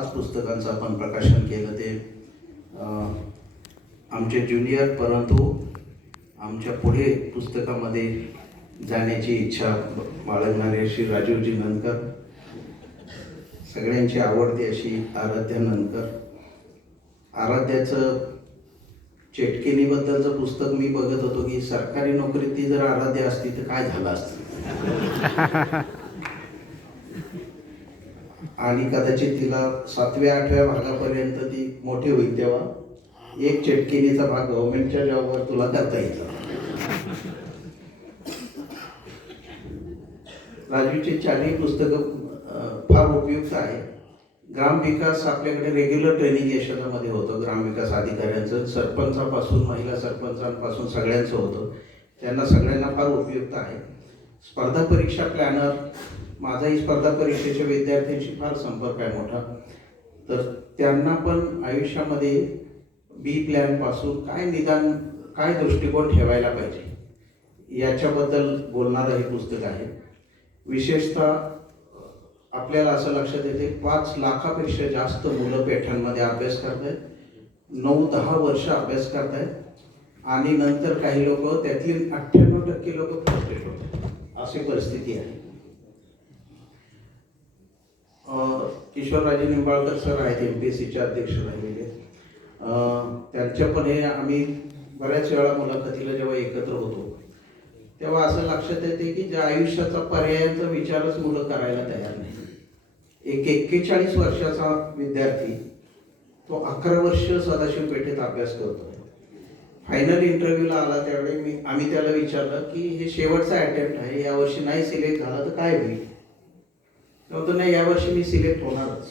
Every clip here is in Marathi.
5 पुस्तकांचं आपण प्रकाशन केलं. ते आमचे ज्युनियर परंतु आमच्या पुढे पुस्तकामध्ये जाण्याची इच्छा बाळगणारे श्री राजीवजी नंदकर, सगळ्यांची आवडती अशी आराध्या नंदकर. आराध्याचं चेटकिनीबद्दलचं पुस्तक मी बघत होतो की सरकारी नोकरीत ती जर आराध्या असती तर काय झालं असतं. आणि कदाचित तिला 7व्या-8व्या भागापर्यंत ती मोठी होईल तेव्हा एक चेटकिनीचा भाग गव्हर्नमेंटच्या जॉबवर तुला करता येईल. राजूची 4ही पुस्तकं फार उपयुक्त आहे. ग्रामविकास आपल्याकडे रेग्युलर ट्रेनिंग यशोदामध्ये होतं. ग्रामविकास अधिकाऱ्यांचं सरपंचापासून महिला सरपंचांपासून सगळ्यांचं होतं. त्यांना सगळ्यांना फार उपयुक्त आहे. स्पर्धा परीक्षा प्लॅनर, माझाही स्पर्धा परीक्षेच्या विद्यार्थ्यांशी फार संपर्क आहे मोठा, तर त्यांना पण आयुष्यामध्ये बी प्लॅनपासून काय दृष्टिकोन ठेवायला पाहिजे याच्याबद्दल बोलणारं हे पुस्तक आहे. विशेषतः आपल्याला असं लक्षात येते 5 लाखापेक्षा जास्त मुलं पेठांमध्ये अभ्यास करत आहेत, 9-10 वर्ष अभ्यास करत आहेत आणि नंतर काही लोक त्यातली 98% लोक फ्रस्ट्रेट होतात. अशी परिस्थिती आहे. किशोरराजे निंबाळकर सर आहेत, MPSCचे अध्यक्ष राहिलेले. त्यांच्या पण हे आम्ही बऱ्याच वेळा मुलाखतीला जेव्हा एकत्र होतो तेव्हा असं लक्षात येते की ज्या आयुष्याचा पर्यायांचा विचारच मुलं करायला तयार नाही. एक 41 वर्षाचा विद्यार्थी तो 11 वर्ष सदाशिव पेठेत अभ्यास करतो. फायनल इंटरव्ह्यूला आला त्यावेळी आम्ही त्याला विचारलं की हे शेवटचा अटेम्प्ट आहे, यावर्षी नाही सिलेक्ट झाला तर काय होईल. तर नाही, यावर्षी मी सिलेक्ट होणारच.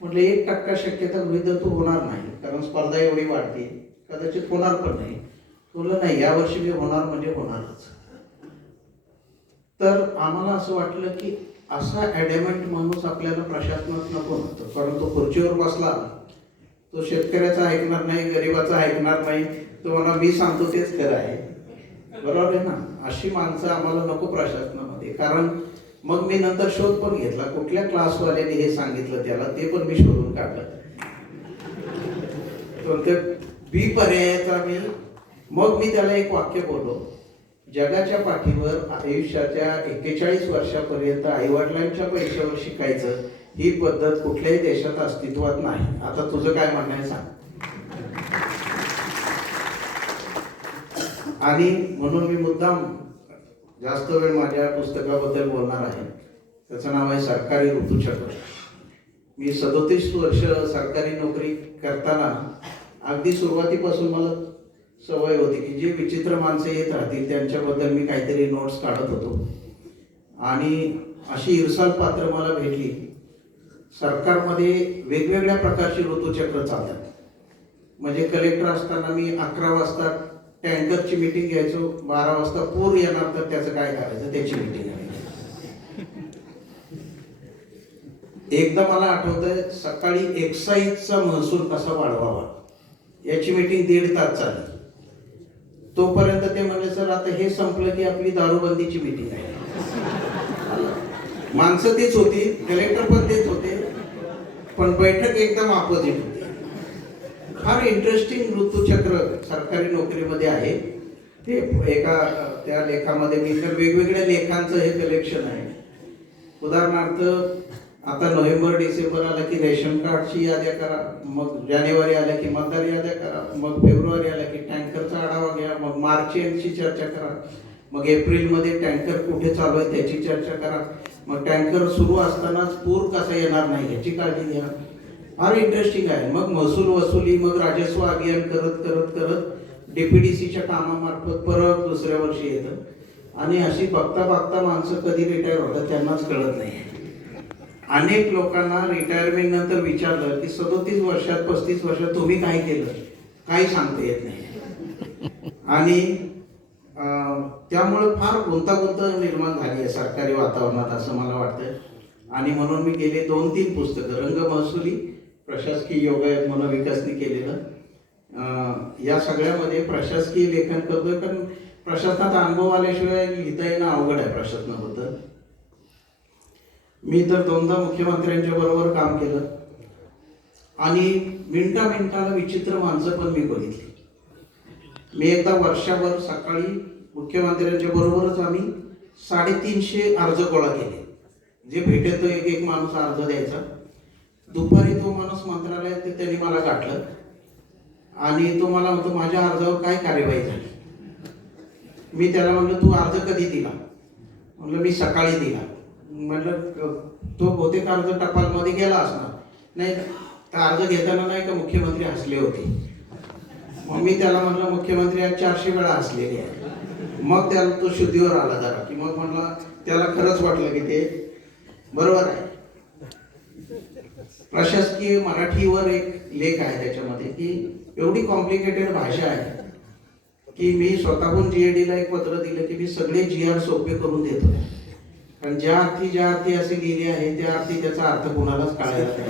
म्हटलं 1% शक्यता गृहीत धरतो होणार नाही, कारण स्पर्धा एवढी वाढते, कदाचित होणार पण नाही. बोललं नाही, यावर्षी मी होणार म्हणजे होणारच. तर आम्हाला असं वाटलं की असा ॲडॅमंट माणूस आपल्याला प्रशासनात नको नव्हतं, कारण तो खुर्चीवर बसला, तो शेतकऱ्याचा ऐकणार नाही, गरिबाचा ऐकणार नाही, तो मला मी सांगतो तेच खरं आहे. बरोबर आहे ना. अशी माणसं आम्हाला नको प्रशासनामध्ये. कारण मग मी नंतर शोध पण घेतला, कुठल्या क्लासवाल्याने हे सांगितलं त्याला, ते पण मी शोधून काढलं. तर बी पर्यायाचा मग मी त्याला एक वाक्य बोललो, जगाच्या पाठीवर आयुष्याच्या 41 वर्षापर्यंत आईवडिलांच्या पैशावर शिकायचं ही पद्धत कुठल्याही देशात अस्तित्वात नाही. आता तुझं काय म्हणणं आहे सांग. आणि म्हणून मी मुद्दाम जास्त वेळ माझ्या पुस्तकाबद्दल बोलणार आहे. त्याचं नाव आहे सरकारी ऋतुचक्र. मी 37 वर्ष सरकारी नोकरी करताना अगदी सुरुवातीपासून मला सवय होती की जे विचित्र माणसं येत राहतील त्यांच्याबद्दल मी काहीतरी नोट्स काढत होतो. आणि अशी इरसाल पात्र मला भेटली. सरकारमध्ये वेगवेगळ्या प्रकारची ऋतुचक्र चालतात. म्हणजे कलेक्टर असताना मी 11 वाजता टँकरची मीटिंग घ्यायचो, 12 वाजता पूर येणार तर त्याचं काय करायचं त्याची मीटिंग घ्यायची. एकदा मला आठवतंय, सकाळी एक्साईजचा महसूल कसा वाढवावा याची मीटिंग 1.5 तास चालली. तोपर्यंत ते म्हणले, सर आता हे संपलं की आपली दारूबंदीची मीटिंग आहे. माणसं तेच होती, कलेक्टर पण तेच होते, पण बैठक एकदम ऑपोजिट होती. फार इंटरेस्टिंग ऋतुचक्र सरकारी नोकरीमध्ये आहे. ते एका त्या लेखामध्ये मी तर वेगवेगळ्या लेखांचं हे कलेक्शन आहे. उदाहरणार्थ आता नोव्हेंबर-डिसेंबर आला की रेशन कार्डची याद्या करा, मग जानेवारी आला की मतदार याद्या करा, मग फेब्रुवारी आला की टँकरचा आढावा घ्या, मग मार्च एंडची चर्चा करा, मग एप्रिलमध्ये टँकर कुठे चालू आहे त्याची चर्चा करा, मग टँकर सुरू असतानाच पूर कसा येणार नाही याची काळजी घ्या. फार इंटरेस्टिंग आहे. मग महसूल वसुली, मग राजस्व अभियान करत करत करत DPDCच्या कामामार्फत परत दुसऱ्या वर्षी येतं. आणि अशी बघता बघता माणसं कधी रिटायर होतात त्यांनाच कळत नाही. अनेक लोकांना रिटायरमेंट नंतर विचारलं की 37 वर्षात 35 वर्षात तुम्ही काय केलं, काही सांगता येत नाही. आणि त्यामुळे फार गुंतागुंत निर्माण झाली आहे सरकारी वातावरणात असं मला वाटतं. आणि म्हणून मी गेले 2-3 पुस्तकं, रंग महसुली, प्रशासकीय योगायोग मनोविकासने केलेलं, या सगळ्यामध्ये प्रशासकीय लेखन करतोय. कारण प्रशासनात अनुभव आल्याशिवाय लिहिता येणं अवघड आहे प्रशासनाबद्दल. मी तर दोनदा मुख्यमंत्र्यांच्या बरोबर काम केलं आणि मिनिटाला विचित्र माणसं पण मी बघितली. मी एकदा वर्षभर सकाळी मुख्यमंत्र्यांच्या बरोबरच आम्ही 350 अर्ज गोळा केले. जे भेटेल तो एक माणूस अर्ज द्यायचा. दुपारी तो माणूस मंत्रालयात त्यांनी मला गाठलं आणि तो मला म्हणतो माझ्या अर्जावर काय कार्यवाही झाली. मी त्याला म्हणलं तू अर्ज कधी दिला. म्हणलं मी सकाळी दिला. म्हटलं तो बहुतेक अर्ज टपालमध्ये गेला असणार. नाही तर अर्ज घेताना नाही का मुख्यमंत्री हसले होते. मग मी त्याला म्हणलं मुख्यमंत्री आज 400 वेळा हसलेले आहे. मग त्याला तो शुद्धीवर आला जरा की मग म्हणला त्याला खरंच वाटलं की ते बरोबर आहे. प्रशासकीय मराठीवर एक लेख आहे त्याच्यामध्ये की एवढी कॉम्प्लिकेटेड भाषा आहे की मी स्वतःहून GAD ला एक पत्र दिलं की मी सगळे GR सोपे करून देतो. कारण ज्या अर्थी असे लिहिले आहे त्या अर्थी त्याचा अर्थ कोणालाच कळायला नाही.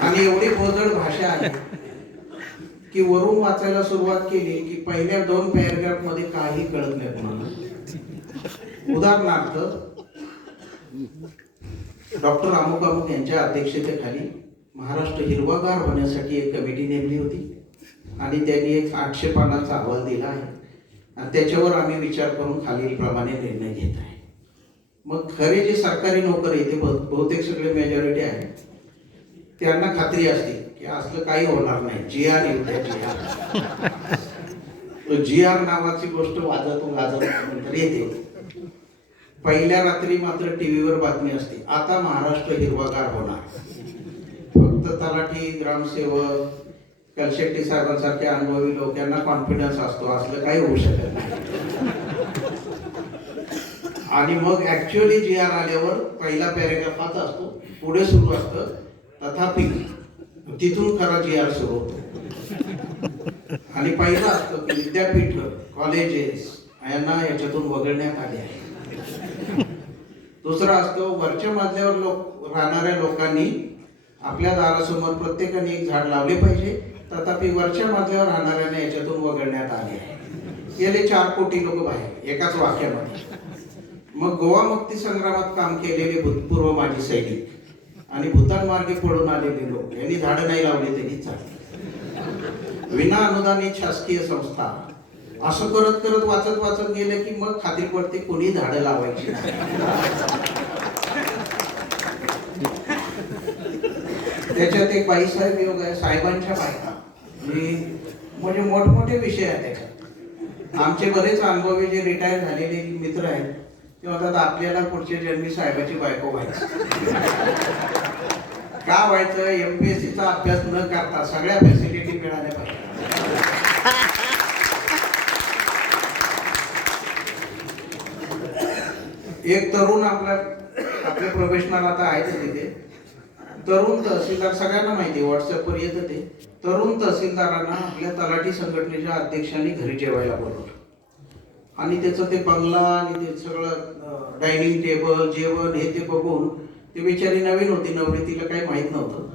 आणि एवढी बोजड भाषा आहे की वरून वाचायला सुरुवात केली की पहिल्या 2 पॅराग्राफ मध्ये काही कळत नाही कोणाला. उदाहरणार्थ डॉक्टर अमुक यांच्या अध्यक्षतेखाली महाराष्ट्र हिरवागार होण्यासाठी एक कमिटी नेमली होती आणि त्यांनी एक 800 पानांचा अहवाल दिला आहे आणि त्याच्यावर आम्ही विचार करून खालीलप्रमाणे निर्णय घेत आहे. मग खरे जे सरकारी नोकर आहे ते बहुतेक सगळे मेजॉरिटी आहे. त्यांना खात्री असते की असलं काही होणार नाही. GR येऊ द्या GR. तो GR नावाची गोष्ट वाजत नंतर येते. पहिल्या रात्री मात्र टीव्हीवर बातमी असते आता महाराष्ट्र हिरवागार होणार. फक्त तलाठी, ग्रामसेवक, कलशेट्टी साहेबांसारखे अनुभवी लोक यांना कॉन्फिडन्स असतो असलं काही होऊ शकत नाही. आणि मग ऍक्च्युअली GR आल्यावर पहिला पॅरेग्राफ असतो. पुढे सुरू असतं तथापि तिथून खरा GR सुरू होतो. आणि पहिलं असतं की विद्यापीठ, कॉलेजेस यांना याच्यातून वगळण्यात आले आहे. दुसरा असतो वरच्या मजल्यावर राहणाऱ्या लोकांनी आपल्या दारासमोर प्रत्येकाने एक झाड लावले पाहिजे तथापि वरच्या मजल्यावर राहणाऱ्यांना याच्यातून वगळण्यात आले आहे. गेले 4 कोटी लोक बाहेर एकाच वाक्यामध्ये. मग गोवा मुक्ती संग्रामात काम केलेले भूतपूर्व माजी सैनिक आणि भूतान मार्गे पळून आलेले लोक यांनी झाडं नाही लावले तरी चालते. विना अनुदानित शासकीय संस्था असं करत वाचत गेले की मग खात्री पडते कोणी झाडं लावायची. त्याच्यात एक बाईसाहेब योग आहे साहेबांच्या बायका म्हणजे मोठमोठे विषय आहेत त्याच्यात. आमचे बरेच अनुभवी जे रिटायर झालेले मित्र आहेत ते म्हणतात आपल्याला पुढच्या जन्मी साहेबाची बायको व्हायचं. का व्हायचं? MPSC चा अभ्यास न करता सगळ्या फॅसिलिटी मिळाल्या पाहिजे. एक तरुण आपल्या प्रोफेशनल आता आहे तिथे तरुण तहसीलदार सगळ्यांना माहिती व्हॉट्सअपवर येतं ते. तरुण तहसीलदारांना आपल्या तलाठी संघटनेच्या अध्यक्षांनी घरी जेवायला बोलवलं आणि त्याचं ते बंगला आणि ते सगळं डायनिंग टेबल जेवण हे ते बघून ती बिचारी नवीन होती नवरी तिला काही माहित नव्हतं.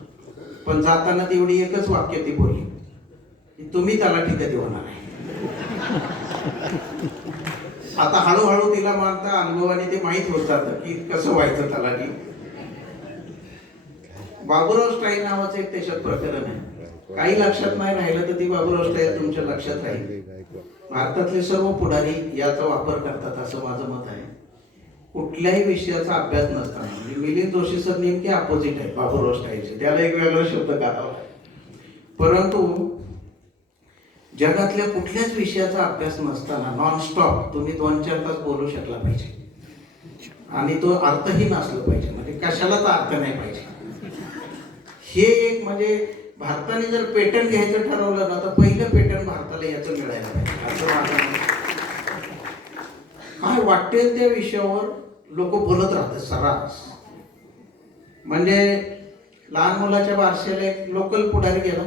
पण जाताना तेवढी एकच वाक्य ती बोलली की तुम्ही तलाठी कधी होणार आहे. आता हळूहळू तिला मानता अनुभवाने ते माहित होत जातं की कसं व्हायचं तलाठी. बाबूराव स्टाईल नावाचं एक त्याच्यात प्रकरण आहे. काही लक्षात नाही राहिलं तर ती बाबूराव स्टाईल तुमच्या लक्षात राहील. भारतातले सर्व पुढारी याचा वापर करतात असं माझं मत आहे. कुठल्याही विषयाचा अभ्यास नसताना म्हणजे मिलिंद जोशी सर नेमके अपोजिट आहे बाबूराव स्टाईलचे. त्याला एक वेगळा शब्द काढावा. परंतु जगातल्या कुठल्याच विषयाचा अभ्यास नसताना नॉनस्टॉप तुम्ही 2-4 तास बोलू शकला पाहिजे आणि तो अर्थहीन असलं पाहिजे. म्हणजे कशालाच अर्थ नाही पाहिजे. हे एक म्हणजे भारताने जर पेटंट घ्यायचं ठरवलं ना तर पहिलं पेटंट भारताला याचं मिळायला पाहिजे असं माझं. काय वाटेल त्या विषयावर लोक बोलत राहतात सर्रास. म्हणजे लहान मुलाच्या बारशाला एक लोकल पुढारी गेला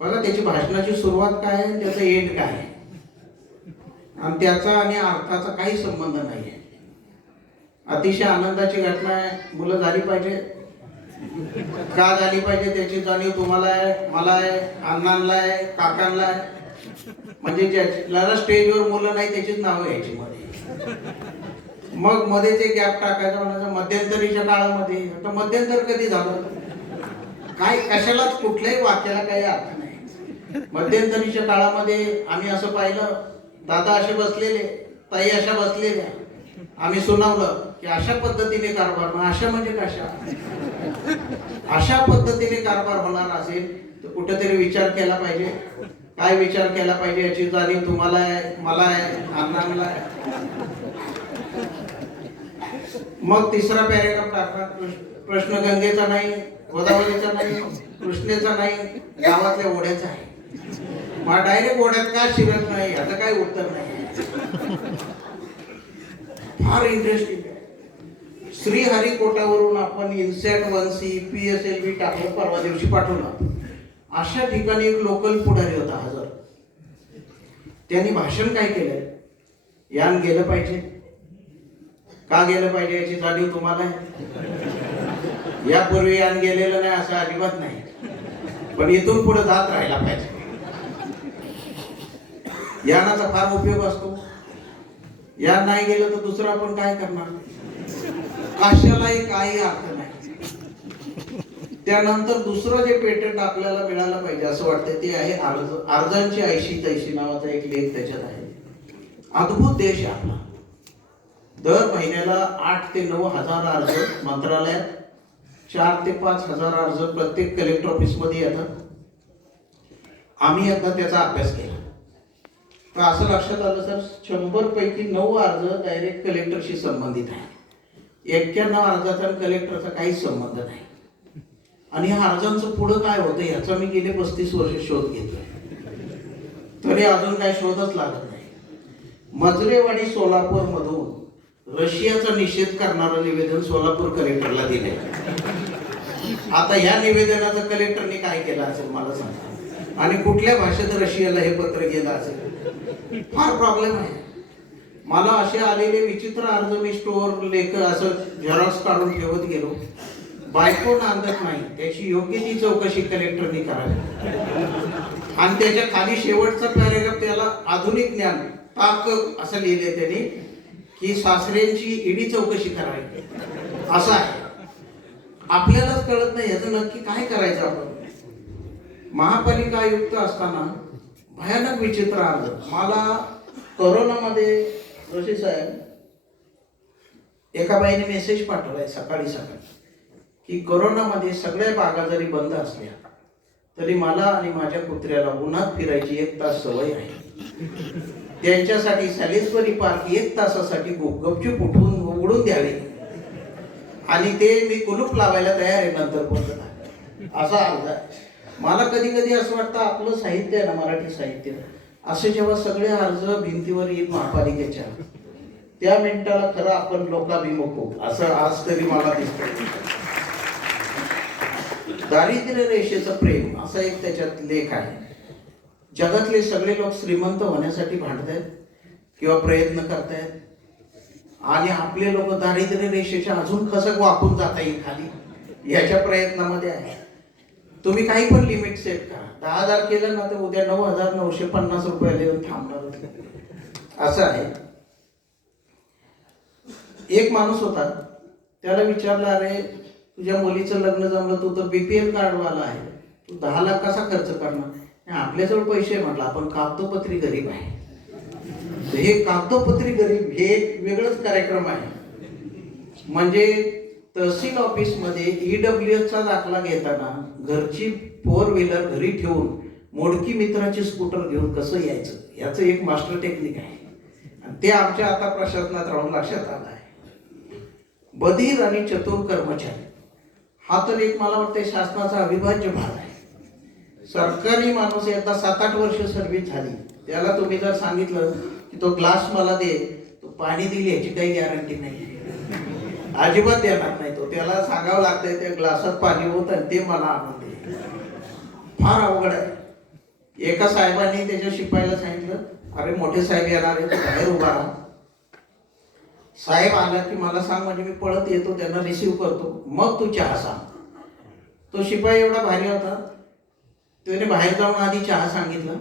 बघा त्याची भाषणाची सुरुवात काय आहे त्याचं एंड काय आहे आणि त्याचा आणि अर्थाचा काही संबंध नाही आहे. अतिशय आनंदाची घटना आहे. मुलं झाली पाहिजे. का झाली पाहिजे त्याची जाणीव तुम्हाला आहे, मला आहे, अण्णांना आहे, काकांना आहे. म्हणजे ज्याला स्टेजवर मुलं नाही त्याचीच नावं घ्यायची मध्ये. मग मध्ये ते गॅप टाकायचं, म्हणायचं मध्यंतरीच्या काळामध्ये. आता मध्यंतर कधी झालं? काय कशालाच कुठल्याही वाक्याला काही अर्थ नाही. मध्यंतरीच्या काळामध्ये आम्ही असं पाहिलं, दादा असे बसलेले, ताई अशा बसलेल्या, आम्ही सुनावलं की अशा पद्धतीने कारभार. अशा म्हणजे कशा? अशा पद्धतीने कारभार होणार असेल तर कुठेतरी विचार केला पाहिजे. काय विचार केला पाहिजे याची जाणीव तुम्हाला आहे, मला आहे, अण्णांना आहे. मग तिसरा पॅरेग्राफ टाका, प्रश्न गंगेचा नाही, गोदावरीचा नाही, कृष्णेचा नाही, गावातल्या ओढ्याचा आहे. मग डायरेक्ट ओढ्यात का शिरत नाही याचं काही उत्तर नाही. फार इंटरेस्टिंग आहे. श्रीहरिकोटावरून आपण इन्सॅट 1C PSLV टाकलं, परवा दिवशी पाठवलं. अशा ठिकाणी एक लोकल पुढारी होता हजर. त्यांनी भाषण काय केलंय, यान गेलं पाहिजे. का गेलं पाहिजे याची जाणीव तुम्हाला आहे? यापूर्वी यान गेलेलं नाही असं अजिबात नाही, पण इथून पुढे जात राहायला पाहिजे. यानाचा फार उपयोग असतो. यान नाही गेलं तर दुसरं आपण काय करणार? कशालाही काही अर्थ नाही. त्यानंतर दुसरं जे पेटंट आपल्याला मिळालं पाहिजे असं वाटतं ते आहे अर्जांची ऐशी तैशी नावाचा एक लेख त्याच्यात आहे. अद्भुत देश आहे आपला. दर महिन्याला 8 ते 9 हजार अर्ज मंत्रालयात, 4 ते 5 हजार अर्ज प्रत्येक कलेक्टर ऑफिस मध्ये येतात. आम्ही आता त्याचा अभ्यास केला तर असं लक्षात आलं सर, 100 पैकी 9 अर्ज डायरेक्ट कलेक्टरशी संबंधित आहे. 91 अर्जाचा कलेक्टरचा काहीच संबंध नाही. आणि ह्या अर्जांचं पुढं काय होतं याचा मी गेले 35 वर्ष शोध घेतोय, तरी अजून काही शोधच लागत नाही. मजरेवाडी सोलापूर मधून रशियाचा निषेध करणारं निवेदन सोलापूर कलेक्टरला दिले. आता ह्या निवेदनाचं कलेक्टरने काय केलं असेल मला सांगा, आणि कुठल्या भाषेत रशियाला हे पत्र गेलं असेल? फार प्रॉब्लेम आहे. मला असे आलेले विचित्र अर्ज मी स्टोअर लेख असं झेरॉक्स काढून ठेवत गेलो. बायको नांदत नाही त्याची योग्य ती चौकशी कलेक्टरने करावी. आणि त्याच्या खाली शेवटचा पॅरेग्राफ त्याला आधुनिक ज्ञान ताक असं लिहिले त्यांनी की सासऱ्यांची ईडी चौकशी करावी असं आहे. आपल्यालाच कळत नाही याचं नक्की काय करायचं आपण. महापालिका आयुक्त असताना भयानक विचित्र अर्ज. मला कोरोनामध्ये जोशी साहेब एका बाईने मेसेज पाठवलाय सकाळी की कोरोनामध्ये सगळ्या बागा जरी बंद असल्या तरी मला आणि माझ्या कुत्र्याला उन्हात फिरायची 1 तास सवय आहे. त्यांच्यासाठी सॅलिसबरी पार्क 1 तासासाठी गपचूप उडून द्यावे आणि ते मी कुलूप लावायला तयार आहे नंतर बोलत असा अर्ज आहे. मला कधी कधी असं वाटतं आपलं साहित्य आहे ना, मराठी साहित्य, असे जेव्हा सगळे अर्ज भिंतीवर येईल महापालिकेच्या, त्या मिनिटाला खरं आपण लोकाभिमुख होऊ असं आज तरी मला दिसतं. दारिद्र्य रेषेचं प्रेम असा एक त्याच्यात लेख आहे. जगातले सगळे लोक श्रीमंत होण्यासाठी भांडतायत किंवा प्रयत्न करतायत, आणि आपले लोक दारिद्र्य रेषेच्या अजून कसं वाकून जाता येईल खाली याच्या प्रयत्नामध्ये आहे. तुम्ही काही पण लिमिट सेट करा. 10,000 केलं ना तर उद्या 9,950 रुपयाला येऊन थांबणार असं आहे. एक माणूस होता, त्याला विचारलं, अरे तुझ्या मुलीचं लग्न जमलं, तू तर BPL कार्डवाला आहे, तू 10 लाख कसा खर्च करणार? आपल्याजवळ पैसे आहे. म्हटलं आपण कागदोपत्री गरीब आहे. हे कागदोपत्री गरीब हे एक वेगळंच कार्यक्रम आहे. म्हणजे तहसील ऑफिस मध्ये EWSचा दाखला घेताना घरची 4 व्हीलर घरी ठेवून मोडकी मित्राची स्कूटर घेऊन कसं यायचं याचं एक मास्टर टेक्निक आहे, आणि ते आमच्या आता प्रशासनात राहून लक्षात आलं आहे. बधीर आणि चतुर कर्मचारी हा तर एक मला वाटतं शासनाचा अविभाज्य भाग आहे. सरकारी माणूस एकदा 7-8 वर्ष सर्व्हिस झाली, त्याला तुम्ही जर सांगितलं की तो ग्लास मला दे, तो पाणी देईल याची काही गॅरंटी नाही, अजिबात देणार नाही. तो त्याला सांगावं लागतंय त्या ग्लासात पाणी होत आणि ते मला आणून दे. फार अवघड आहे. एका साहेबांनी त्याच्या शिपायाला सांगितलं, अरे मोठे साहेब येणार आहे, तू बाहेर उभा राहा. साहेब आला की मला सांग, म्हणजे मी पळत येतो, त्यांना रिसीव्ह करतो, मग तू चहा सांग. तो शिपाई एवढा भारी होता, त्याने बाहेर जाऊन आधी चहा सांगितला.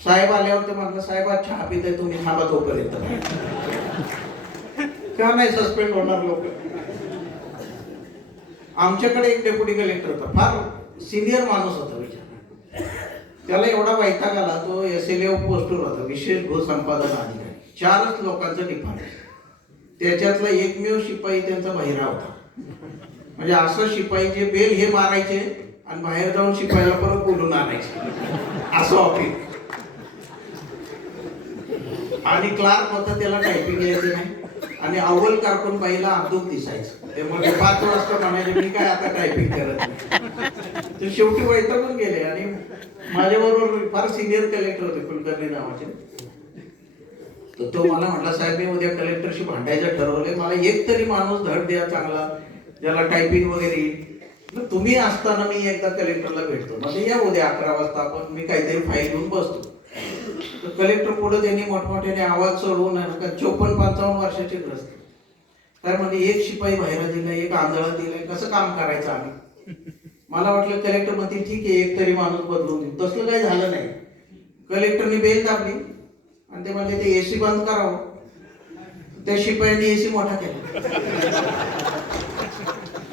साहेब आल्यावर तर म्हटलं, साहेब आज चहा पिताय तुम्ही, थांबा तोपर्यंत. का नाही सस्पेंड होणार लोक. आमच्याकडे एक डेप्युटी कलेक्टर होता, फार सिनियर माणूस होता विचार. त्याला एवढा वैताग आला, तो SLA पोस्टवर होता, विशेष भूसंपादन अधिकारी. 4च लोकांचं डिपार्टमेंट, त्याच्यातला एकमेव शिपाई त्यांचा बहिरा होता. म्हणजे असं शिपाई जे बेल हे मारायचे आणि बाहेर जाऊन शिपाईला परत बोलून आणायचे, असं ऑफिस. आणि क्लार्क होता, त्याला टायपिंग यायचं नाही. आणि अव्वल कारकून बाईला अब्दुल दिसायचं. ते म्हणजे 5 वाजता म्हणायचे, मी काय आता टायपिंग करत नाही. ते शेवटी वैतागून गेले. आणि माझ्याबरोबर फार सिनियर कलेक्टर होते, कुलकर्णी नावाचे. तर तो मला म्हटला, साहेब मी उद्या कलेक्टरशी भांडायचं ठरवलंय, मला एक तरी माणूस धड द्या चांगला, ज्याला टायपिंग वगैरे येईल. तुम्ही असताना मी एकदा कलेक्टरला भेटतो, म्हणजे या उद्या 11 वाजता आपण, मी काहीतरी फाईल घेऊन बसतो. तर कलेक्टर पुढे त्यांनी मोठमोठ्याने आवाज चढवून 54-55 वर्षाचे ग्रस्त काय म्हणजे, एक शिपाई बाहेर दिलाय, एक आंधळा दिलाय, कसं काम करायचं आम्ही. मला वाटलं कलेक्टर म्हणतील ठीक आहे, एक तरी माणूस बदलून देईल. तसलं काही झालं नाही. कलेक्टरने बेल दाबली आणि ते म्हणले ते AC बंद करावं. त्या शिपायांनी AC मोठा केला.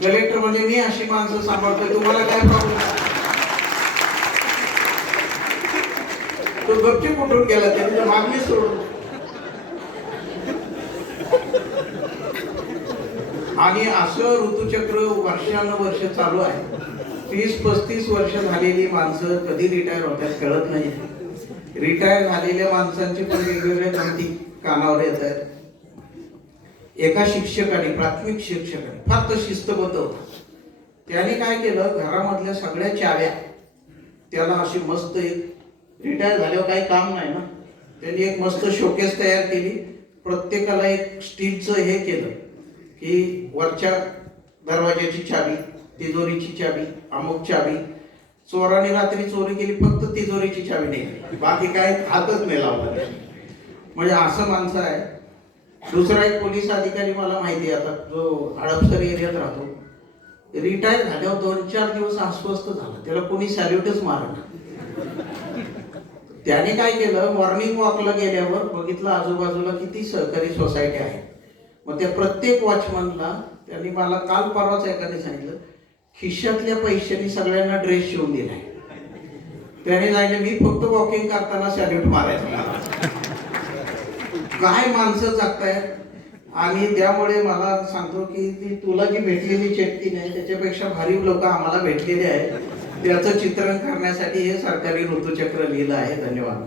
कलेक्टर म्हणजे, मी अशी माणसं सांभाळतोय, तुम्हाला काय प्रॉब्लेम. तो गपचूप उठून गेला, त्यांनी मागणी सोडून. आणि असं ऋतुचक्र वर्ष चालू आहे. 30-35 वर्ष झालेली माणसं कधी रिटायर होतात कळत नाही. रिटायर झालेल्या माणसांची पण वेगवेगळ्या गमती कानावर येत आहेत. एका शिक्षकाने, प्राथमिक शिक्षकाने फार शिस्तबद्ध होता. त्याने काय केलं, घरामधल्या सगळ्या चाव्या त्याला अशी मस्त, एक रिटायर झाल्यावर काही काम नाही ना, त्यांनी एक मस्त शोकेस तयार केली. प्रत्येकाला एक स्टीलचं हे केलं की वरच्या दरवाजाची चावी, तिजोरीची चावी, अमुक चावी. चोराने रात्री चोरी केली, फक्त तिजोरीची चावी नाही, बाकी काय हातच नाही लावला. म्हणजे असं माणसं आहे. दुसरा एक पोलीस अधिकारी मला माहिती आहे, आता जो हडपसर एरियात राहतो, रिटायर झाल्यावर 2-4 दिवस अस्वस्थ झाला, त्याला कोणी सॅल्यूटच मारला. त्याने काय केलं, मॉर्निंग वॉकला गेल्यावर बघितलं आजूबाजूला किती सहकारी सोसायटी आहे. मग त्या प्रत्येक वॉचमनला त्यांनी, मला काल परवाच एकाने सांगितलं, खिशातल्या पैशांनी सगळ्यांना ड्रेस शिवून दिलाय. त्याने सांगितलं, मी फक्त वॉकिंग करताना सॅल्यूट मारायचं. काय माणसं जगतायत. आणि त्यामुळे मला सांगतो की ती तुला जी भेटलेली चेटकी नाही, त्याच्यापेक्षा भारी लोक आम्हाला भेटलेले आहेत. त्याचं चित्रण करण्यासाठी हे सरकारी ऋतुचक्र लिहिलं आहे. धन्यवाद.